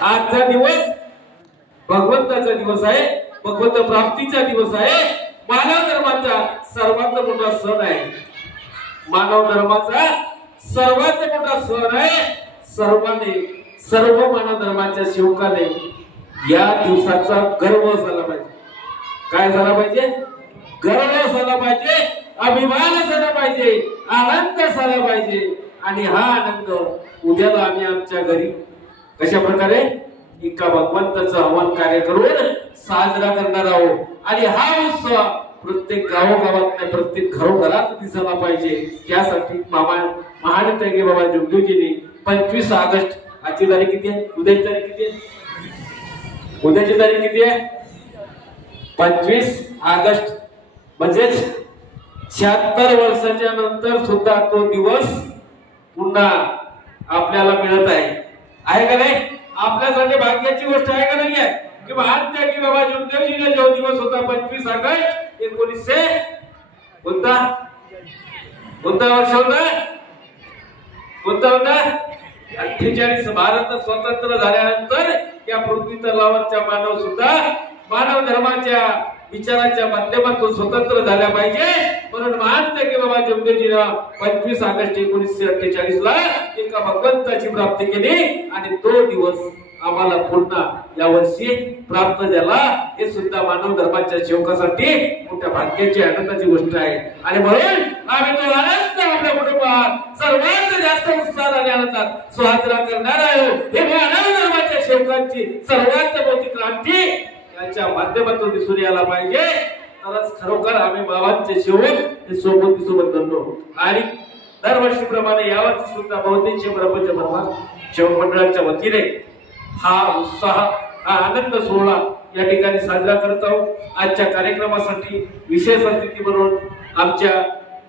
आजचा दिवस भगवंताचा दिवस आहे, भगवंत प्राप्तीचा दिवस आहे, मानव धर्माचा सर्वात मोठा सण आहे, मानव धर्माचा सर्वात मोठा सण आहे। सर्वांनी सर्व मानव धर्माच्या सेवकाने या दिवसाचा गर्व झाला पाहिजे। काय झाला पाहिजे? गर्व झाला पाहिजे, अभिमान झाला पाहिजे, आनंद झाला पाहिजे। आणि हा आनंद उद्याला आम्ही आमच्या घरी कशा प्रकारे एका भगवंताचं हवन कार्य करून साजरा करणार आहोत। आणि हा उत्सव प्रत्येक गावोगावात प्रत्येक घरोघरात दिसायला पाहिजे। त्यासाठी महान त्यागी बाबा जोगदेवजींनी 25 ऑगस्ट, आजची तारीख किती आहे? उद्याची तारीख किती आहे? उद्याची तारीख किती आहे? 25 ऑगस्ट म्हणजेच 76 वर्षाच्या नंतर सुद्धा तो दिवस पुन्हा आपल्याला मिळत आहे का नाही? आपल्यासाठी भाग्याची गोष्ट आहे का नाही आहे की महान त्यागी बाबा जोगदेवजींचा जो दिवस होता 25 ऑगस्ट 1900 कोणता वर्ष होता? कोणता होता? 48। भारत स्वतंत्र झाल्यानंतर या पृथ्वी तलावरच्या मानव सुद्धा मानव धर्माच्या विचाराच्या माध्यमातून स्वतंत्र झाल्या पाहिजे, म्हणून महान त्यागी बाबा जोगदेवजींना 25 ऑगस्ट 1948 ला एका भगवंताची प्राप्ती केली। आणि तो दिवस आम्हाला पुन्हा या वर्षी प्राप्त झाला। हे सुद्धा मानव धर्माच्या सेवकासाठी मोठ्या भाग्याची आनंदाची गोष्ट आहे। आणि म्हणून आम्ही तो आनंद आपल्या कुटुंबात सर्वात जास्त उत्साहाने आनंदात साजरा करणार आहोत। हे मानव धर्माच्या सेवकांची सर्वात मोठी क्रांती याच्या माध्यमातून दिसून यायला पाहिजे, तरच खरोखर आम्ही बाबांचे सेवक हे सोबत करतो। आणि दरवर्षीप्रमाणे यावर्षी सुद्धा बहुतेक प्रपंच ब्रह्मा सेवक मंडळाच्या वतीने हा उत्साह, हा आनंद सोहळा या ठिकाणी साजरा करत आहोत। आजच्या कार्यक्रमासाठी विशेष अतिथी म्हणून आमच्या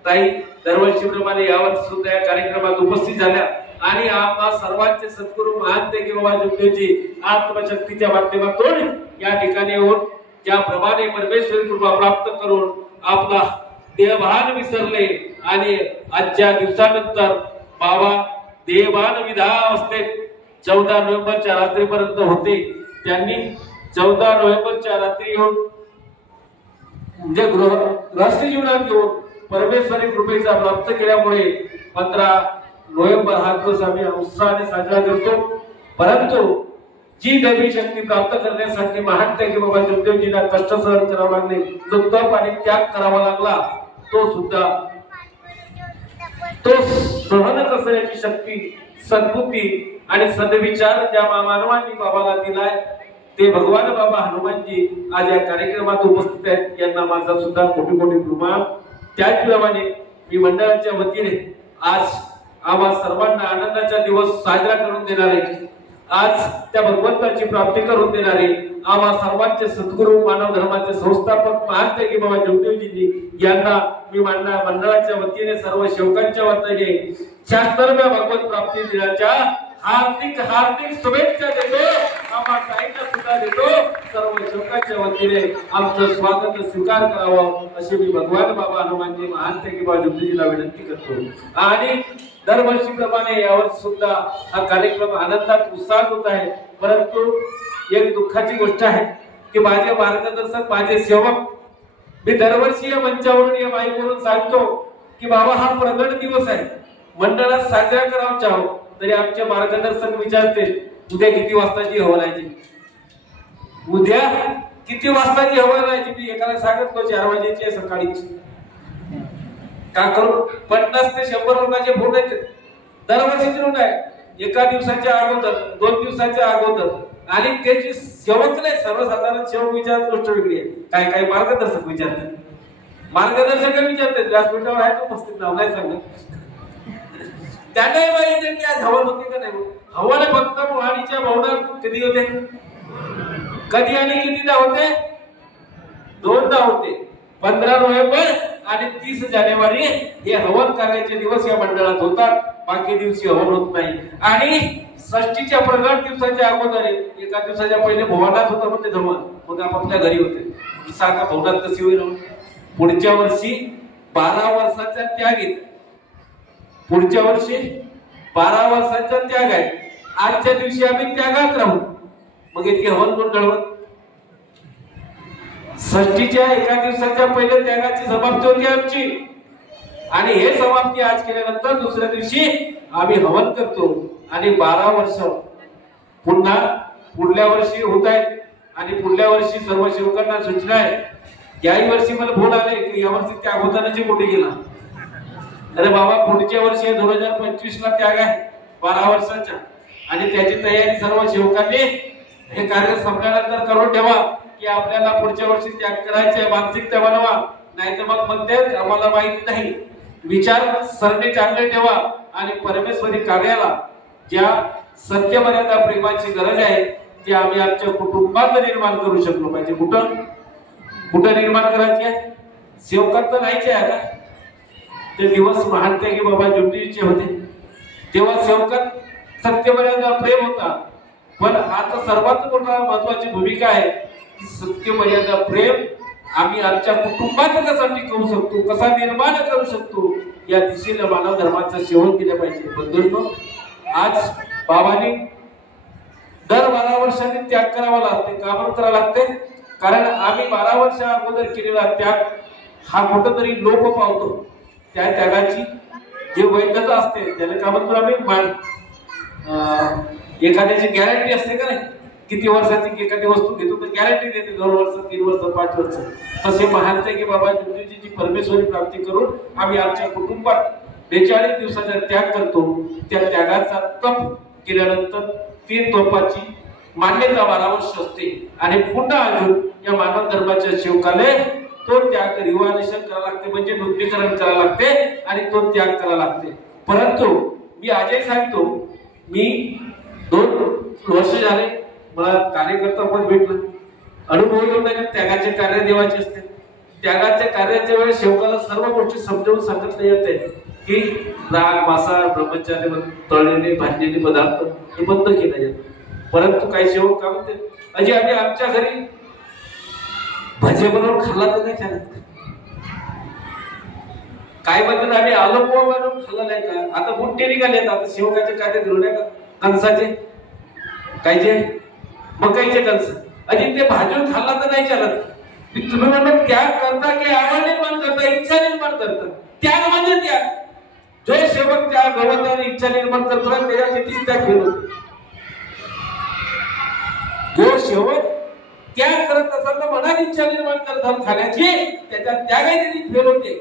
ताई दरवर्षीप्रमाणे यावर्षी सुद्धा या कार्यक्रमात उपस्थित झाल्या। आणि आपल्या सर्वांचे सद्गुरू महान त्यागी बाबा जोगदेवजी आत्मशक्तीच्या माध्यमातून या ठिकाणी येऊन ज्याप्रमाणे परमेश्वरी कृपा प्राप्त करून आपला देहभान विसरले आणि आजच्या दिवसानंतर बाबा देहभान विधावस्थेत 14 नोव्हेंबरच्या रात्रीपर्यंत होते। त्यांनी 14 नोव्हेंबरच्या रात्री येऊन म्हणजे राष्ट्रीय जीवनात येऊन परमेश्वरी कृपेचा प्राप्त केल्यामुळे 15 नोव्हेंबर हा दिवस आम्ही उत्साहाने साजरा करतो। परंतु जी दैवी शक्ती प्राप्त करण्यासाठी महान त्यागी बाबा जोगदेवजींना कष्ट सहन करावे लागले, जो तप आणि त्याग करावा लागला, तो सुद्धा तो सहन करण्याची शक्ती, सद्बुद्धी आणि सद्विचार ज्या मानवांनी बाबाला दिलाय ते भगवान बाबा हनुमानजी आज या कार्यक्रमात उपस्थित आहेत। यांना माझा सुद्धा कोटी प्रणाम। त्याचप्रमाणे मी मंडळाच्या वतीने आज आम्हा सर्वांना आनंदाचा दिवस साजरा करून देणारे, आज त्या भगवंताची प्राप्ती करून देणारे आम्हा सर्वांचे सद्गुरू मानव धर्माचे संस्थापक महान त्यागी बाबा जोगदेवजी यांना मी मंडळाच्या वतीने सर्व सेवकांच्या वतीने 76व्या भगवत प्राप्ती दिनाच्या हार्दिक शुभेच्छा देतो। आम्हा ताईंना सुद्धा देतो। सर्व सेवकांच्या वतीने आमचं स्वागत स्वीकार करावं अशी मी भगवान बाबा हनुमानजी महान त्यागी बाबा जोगदेवजीला विनंती करतो। आणि दरवर्षीप्रमाणे यावर्षी सुद्धा हा कार्यक्रम आनंदात उत्साहात होत आहे। परंतु एक दुःखाची गोष्ट आहे की माझे मार्गदर्शक, माझे सेवक, मी दरवर्षी या मंचावरून या माईकवरून सांगतो की बाबा हा प्रगट दिवस आहे, मंडळात साजरा करायचा आहोत, तरी आमचे मार्गदर्शक विचारते उद्या किती वाजताची हवनायची, उद्या किती वाजताची हवनायची। मी एकाला सांगितलं 4 वाजेची सकाळी। का करू? 50 ते 100 लोकांचे फोन येतात दरवर्षीची नोंद आहे। एका दिवसाच्या अगोदर, 2 दिवसाच्या अगोदर। आणि त्याची सेवक नाही, सर्वसाधारण सेवक विचारत गोष्ट वेगळी आहे। काय मार्गदर्शक विचारतात, मार्गदर्शक विचारतात व्यासपीठावर आहे तो उपस्थित नाव नाही सांगत, त्यांनाही माहिती की आज हवन होते का नाही। हवन फक्त मोहाडीच्या भवनात कधी होते, कधी आणि कितीदा होते? 2दा होते, 15 नोव्हेंबर आणि 30 जानेवारी हे हवन करायचे दिवस या मंडळात होतात, बाकी दिवशी हवन होत नाही। आणि षष्टीच्या प्रगट दिवसाच्या अगोदर एका दिवसाच्या पहिले भवनात होतं म्हणजे धर्म, मग आपापल्या घरी होते। सांगा भवनात कशी होईल? पुढच्या वर्षी 12 वर्षाचा त्याग आहे, पुढच्या वर्षी 12 वर्षाचा त्याग आहे। आजच्या दिवशी आम्ही त्यागात राहू, मग इतके हवन कोण घडवत? षष्टीच्या एका दिवसाच्या पहिले त्यागाची समाप्ती होती आमची, आणि हे समाप्ती आज केल्यानंतर दुसऱ्या दिवशी आम्ही हवन करतो आणि 12 वर्ष पुन्हा पुढल्या वर्षी होत आहेत. आणि पुढल्या वर्षी सर्व सेवकांना सूचना आहे. याही वर्षी मला फोन आले की यावर्षी त्याग होतानाची कुठे गेला? अरे बाबा, पुढच्या वर्षी 2025 ला त्याग आहे 12 वर्षाचा, आणि त्याची तयारी सर्व सेवकांनी हे कार्य संपल्यानंतर करून ठेवा की आपल्याला पुढच्या वर्षी त्याग करायचे मानसिकता बनवा. नाही तर मग म्हणते आम्हाला माहित नाही. विचार सरणी चांगले ठेवा आणि परमेश्वरी कार्याला ज्या सत्य मर्यादा प्रेमाची गरज आहे ते आम्ही आमच्या कुटुंबात निर्माण करू शकलो पाहिजे. कुठं कुठं निर्माण करायची आहे? सेवकात तर नाहीच आहे. ते दिवस महान त्यागी बाबा ज्योतिषीचे होते तेव्हा सेवकात सत्य मर्यादा प्रेम होता. पण आता सर्वात मोठा महत्वाची भूमिका आहे की सत्य मर्यादा प्रेम आम्ही आमच्या कुटुंबात कसा टिकवू शकतो, कसा निर्माण करू शकतो, या दिशेने मानव धर्माचं सेवन केलं पाहिजे. बंधूंनो, आज बाबांनी दर 12 वर्षांनी त्याग करावा लागते. का म्हणून करावं लागते? कारण आम्ही 12 वर्षा अगोदर केलेला त्याग हा कुठंतरी लोप पावतो. त्या त्यागाची जी वैधता असते त्याला का म्हणतो आम्ही एखाद्याची गॅरंटी असते का नाही? किती वर्षाची एखादी वस्तू घेतो तर गॅरंटी देते 2 वर्ष, 3 वर्ष, 5 वर्ष. तसे महानते की बाबा ज्योतिषीची परमेश्वरी प्राप्ती करून आम्ही आमच्या कुटुंबात 42 दिवसाचा त्याग करतो. त्या त्यागाचा तप केल्यानंतर 3 तोपाची मान्यता 12 वर्ष असते. आणि पुन्हा अजून या मानव धर्माच्या सेवकाले तो त्याग रिव्हॉल्युशन करावं लागते, म्हणजे नूतनीकरण करावं लागते आणि तो त्याग करावा लागते. परंतु मी आजही सांगतो, मी 2 वर्ष झाले मला कार्यकर्ता पण भेटला, अनुभव येऊन त्यागाचे कार्य देवाचे असते. त्यागाच्या कार्याच्या वेळेस सेवकाला सर्व गोष्टी समजावून सांगितले जाते की राग, मांसाहार, ब्रह्मचार्य, तळलेले भाजलेले पदार्थ हे बंद केले जाते. परंतु काही सेवक का म्हणते, अजी आम्ही आमच्या घरी भजे बनवून खाल्ला तर नाही चालत. काय म्हणतात, आम्ही आलो पोहा बनवून खाल्ला नाही का? आता बुट्टे निघालेत, आता सेवकाचे कार्य धरून आहे का? कणसाचे कायचे मकाईचे कणस, अजी ते भाजून खाल्ला तर नाही चालत. तुम्ही म्हणतात त्याग करता की आवड निर्माण करता, इच्छा निर्माण करता? त्याग म्हणजे त्याग. जो सेवक त्याग गवत आणि इच्छा निर्माण करतो त्याच्या तीच त्याग केलो. जो सेवक त्याग करत असताना मनात इच्छा निर्माण करतात खाण्याची, त्याच्या त्यागाची ती फेल होते.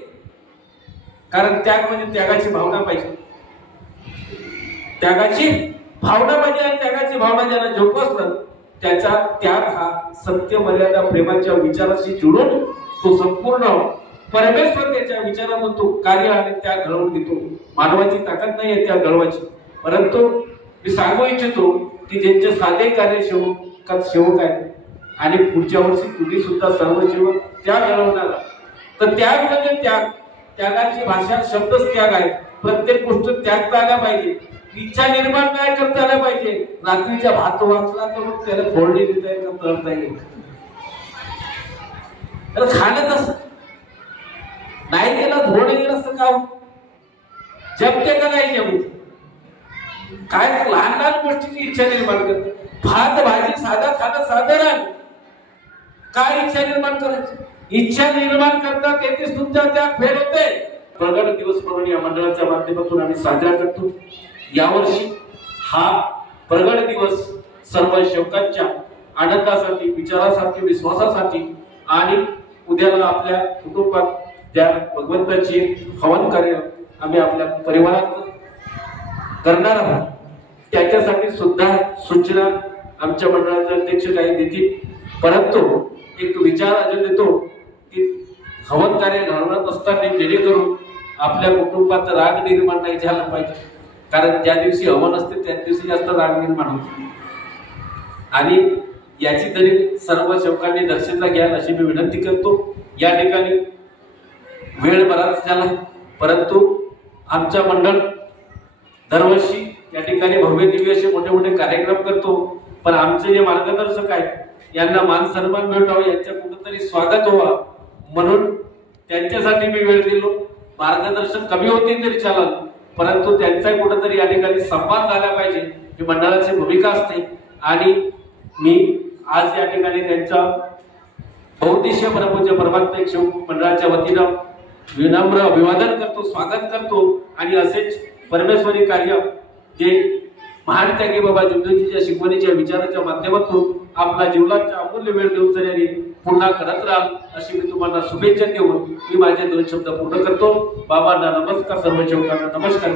कारण त्याग म्हणजे त्यागाची भावना पाहिजे. त्यागाची भावना पाहिजे आणि त्यागाची भावना ज्याला जोपासतात त्याचा त्याग हा सत्य मर्यादा प्रेमाच्या विचाराशी जुळून तो संपूर्ण परमेश्वर त्याच्या विचारातून तो कार्य आणि त्याग घडवून घेतो. मानवाची ताकद नाही आहे त्या घडवायची. परंतु मी सांगू इच्छितो की ज्यांचे साधे कार्य सेवक आहेत आणि पुढच्या वर्षी तुम्ही सुद्धा सर्व सेवक त्याग घडवणार, तर त्याग म्हणजे त्याग. त्यागाची भाषा शब्दच त्याग आहे. प्रत्येक गोष्ट त्यागता आल्या पाहिजे. इच्छा निर्माण काय करता आल्या पाहिजे. रात्रीच्या भात वाचला तर मग त्याला फोडणी देता येईल का, तळता येईल? त्याला खाणं तसं नाही गेला, फोडणी गेलं असतं का जमते का नाही जमते? काय लहान लहान गोष्टीची इच्छा निर्माण करते. भात भाजी साधा खाणं साधारण, काय इच्छा निर्माण करायची? इच्छा निर्माण करता तेथेच तुमचा त्याग फेल होते. प्रगट दिवस म्हणून या मंडळाच्या माध्यमातून आम्ही साजरा करतो. यावर्षी हा प्रगट दिवस सर्व सेवकांच्या आनंदासाठी, विचारासाठी, विश्वासासाठी आणि उद्याला आपल्या कुटुंबात त्या भगवंताची हवन कार्य आम्ही आपल्या परिवारात करणार आहोत. त्याच्यासाठी सुद्धा सूचना आमच्या मंडळाचे अध्यक्ष काही देतील. परंतु एक विचार अजून देतो की हवन कार्य घडवत असताना जेणेकरून आपल्या कुटुंबात राग निर्माण नाही झाला पाहिजे. कारण ज्या दिवशी हवन असते त्या दिवशी जास्त राग निर्माण होतो. आणि याची तरी सर्व सेवकांनी दक्षता घ्याल अशी मी विनंती करतो. या ठिकाणी वेळ बराच झाला, परंतु आमच्या मंडळ दरवर्षी या ठिकाणी भव्य दिव्य असे मोठे मोठे कार्यक्रम करतो. पण आमचे जे मार्गदर्शक आहेत यांना मान सन्मान भेटावा, यांच्या कुठेतरी स्वागत व्हावा म्हणून त्यांच्यासाठी मी वेळ दिलो. मार्गदर्शक कमी होते तरी चालेल, परंतु त्यांचा कुठेतरी या ठिकाणी सन्मान झाला पाहिजे ही मंडळाची भूमिका असते. आणि मी आज या ठिकाणी त्यांच्या बहुउद्देशीय परमपूज्य परमात्मा शिव मंडळाच्या वतीनं विनम्र अभिवादन करतो, स्वागत करतो आणि असेच परमेश्वरी कार्य जे महान त्यागी बाबा जुगदूजीच्या शिकवणीच्या विचाराच्या माध्यमातून आपला जीवनाचा अमूल्य वेळ देऊन जाणारी पुन्हा करत राहाल अशी मी तुम्हाला शुभेच्छा देऊन मी माझे 2 शब्द पूर्ण करतो. बाबांना नमस्कार, सर्व सेवकांना नमस्कार.